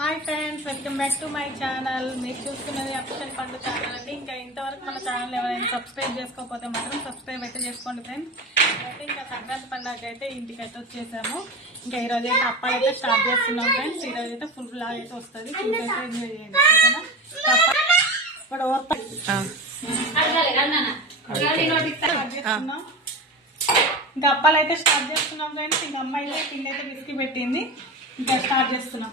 Hi friends welcome back to my channel మీరు చూస్తున్నది official పండు ఛానల్ అండి. ఇంకా ఇంతవరకు మన ఛానల్ ఎవరైనా సబ్స్క్రైబ్ చేసుకోకపోతే మాత్రం సబ్స్క్రైబ్ అయితే చేసుకోండి ఫ్రెండ్స్ అయితే ఇంకా సంక్రాంతి పండుగ అయితే ఇంటికి అయితే వచ్చేసాము. ఇంకా ఈరోజు అయితే అప్పాలు అయితే స్టార్ట్ చేస్తున్నాం ఫ్రెండ్స్ ఈరోజు అయితే ఫుల్ బ్లాగ్ అయితే వస్తుంది. ఎంజాయ్ చేయండి ఇప్పుడు ఇంకా అప్పాలు అయితే స్టార్ట్ చేస్తున్నాం. ఫ్రెండ్స్ ఇంకా అమ్మాయి అయితే పిండి అయితే బిస్కి పెట్టింది. ఇంకా స్టార్ట్ చేస్తున్నాం.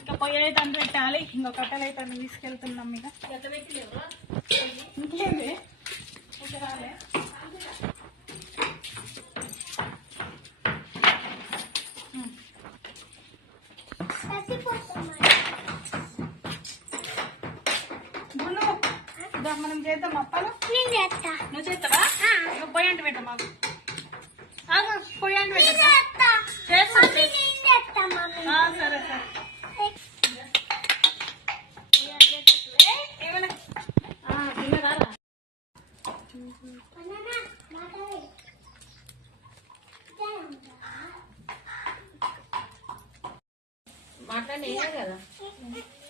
ఇంకా పొయ్యి అయితే పెట్టాలి ఇంకో కట్టెలు అయితే తీసుకెళ్తున్నాం ఇంకా. మనం చేద్దాం అప్పాలు నువ్వు చేస్తావా? నువ్వు పొయ్యి అంటే పెట్ట మాకు ఆగు, పొయ్యి అంటే పెట్ట చేస్తా. ఆ, సరే సరే. ఏమన్నా? ఇంకా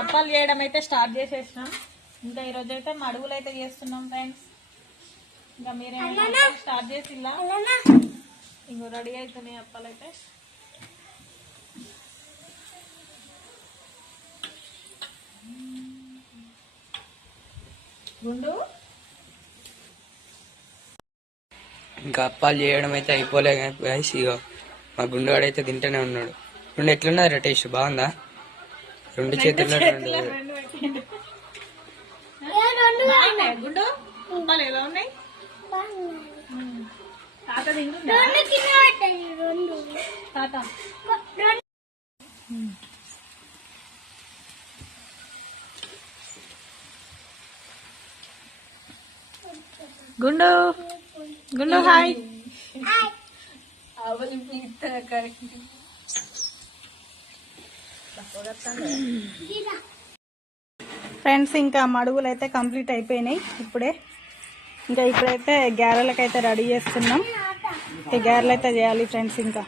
అప్పాలు చేయడం అయితే స్టార్ట్ చేసేసినాం. ఇంకా ఈరోజు అయితే మడుగులు అయితే చేస్తున్నాం ఫ్రెండ్స్ ఇంకా మీరేమైనా స్టార్ట్ చేసిల్లా? ఇంకో రెడీ అవుతున్నాయి అప్పాలు అయితే. గుండు? ఇంకా అప్పాలు చేయడం అయితే అయిపోలే కానీ ఇగో మా గుండెవాడు అయితే తింటూనే ఉన్నాడు. రెండు ఎట్లున్నది టేస్ట్? బాగుందా? రెండు చేతుల్లో గుండు. అప్పాలు ఎలా ఉన్నాయి? ఉమ్. తాత తింటుందా? తాత. గుండు. గుండు హాయ్. ఫ్రెండ్స్ ఇంకా మడుగులు అయితే కంప్లీట్ అయిపోయినాయి ఇప్పుడే. ఇంకా ఇప్పుడైతే గ్యారెలకు అయితే రెడీ చేస్తున్నాం. ఇంకా గ్యారెలు అయితే చేయాలి ఫ్రెండ్స్ ఇంకా.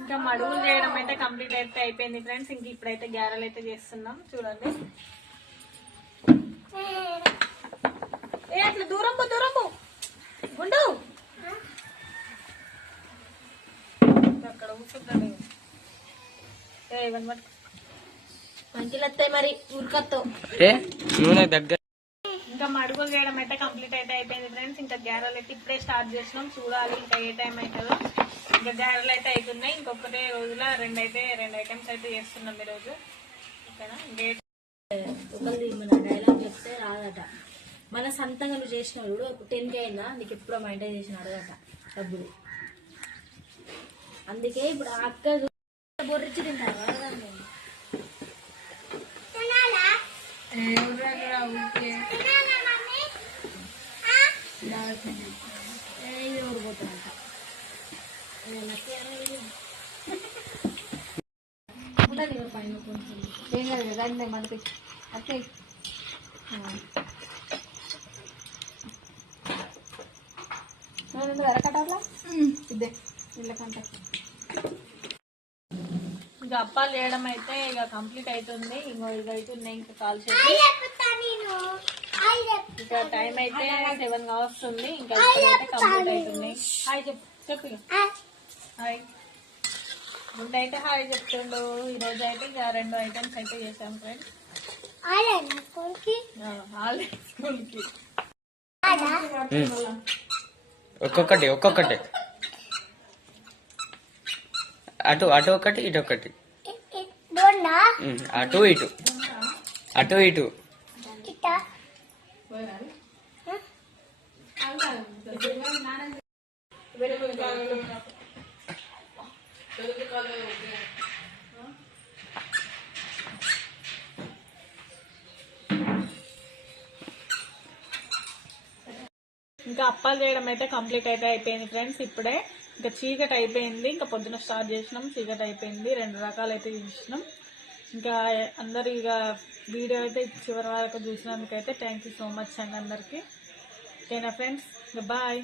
ఇంకా మడుగులు చేయడం అయితే కంప్లీట్ అయితే అయిపోయింది ఫ్రెండ్స్ ఇంక ఇప్పుడైతే గ్యారెలు అయితే చేస్తున్నాం. చూడండి. ఏ అట్లా దూరం పో దూరం పో. గుండు. అక్కడ కూర్చుంటాడు. మంచిలు వస్తాయి మరి నూనె దగ్గర. ఇంకా అయితే కంప్లీట్ అయితే అయిపోయింది ఫ్రెండ్స్. ఇంకా గ్యారెలు అయితే ఇప్పుడే స్టార్ట్ చేసినాం. చూడాలి ఇంకా ఏ టైం అవుతుందో. ఇంకా గ్యారెలు అయితే అవుతున్నాయి. ఇంకొకటే రోజుల రెండు అయితే రెండు ఐటమ్స్ అయితే చేస్తున్నాం ఈరోజు ఒకరిది మన డైలాగ్ చెప్తే రాదట. మన సొంతంగా నువ్వు చేసిన చూడు. టెన్కి అయిందా? నీకు ఎప్పుడో మైంటైన్ చేసిన అడగట డబ్బులు. అందుకే ఇప్పుడు ఆ అక్క ఏ, ఇది ఊరిపోతుందంట. ఏ, నక్కి అనేది. ఉండాలి కదా పైన కొంచెం. ఏం కాదు కదా రండి మనకి ఓకే ఇదే ఇళ్ళకంటే ఇంకా అప్పాలు చేయడం అయితే ఇక కంప్లీట్ అవుతుంది ఇంకో ఇది అవుతున్నాయి ఇంకా కాల్ చేసి. ఇంకా టైం అయితే సెవెన్ వస్తుంది ఇంకా ఇప్పుడైతే కంప్లీట్ అవుతున్నాయి హాయ్ చెప్పు చెప్పు ఇక. హాయ్. ముందు అయితే హాయ్ చెప్తుండు. ఈ రోజు అయితే ఇక రెండు ఐటమ్స్ అయితే చేసాం కి ఒక్కొక్కటి ఒక్కొక్కటి. అటు అటు ఒకటి ఇటు ఒకటి. అటు ఇటు. అటు ఇటు? ఇంకా అప్పాలు చేయడం అయితే కంప్లీట్ అయితే అయిపోయింది ఫ్రెండ్స్ ఇప్పుడే. ఇంకా చీకటి అయిపోయింది. ఇంకా పొద్దున స్టార్ట్ చేసినాం చీకటి అయిపోయింది. రెండు రకాలు అయితే చూసినాం. ఇంకా అందరు ఇక వీడియో అయితే చివరి వరకు చూసినందుకైతే థ్యాంక్ యూ సో మచ్ అండి అందరికీ. ఓకేనా ఫ్రెండ్స్ బాయ్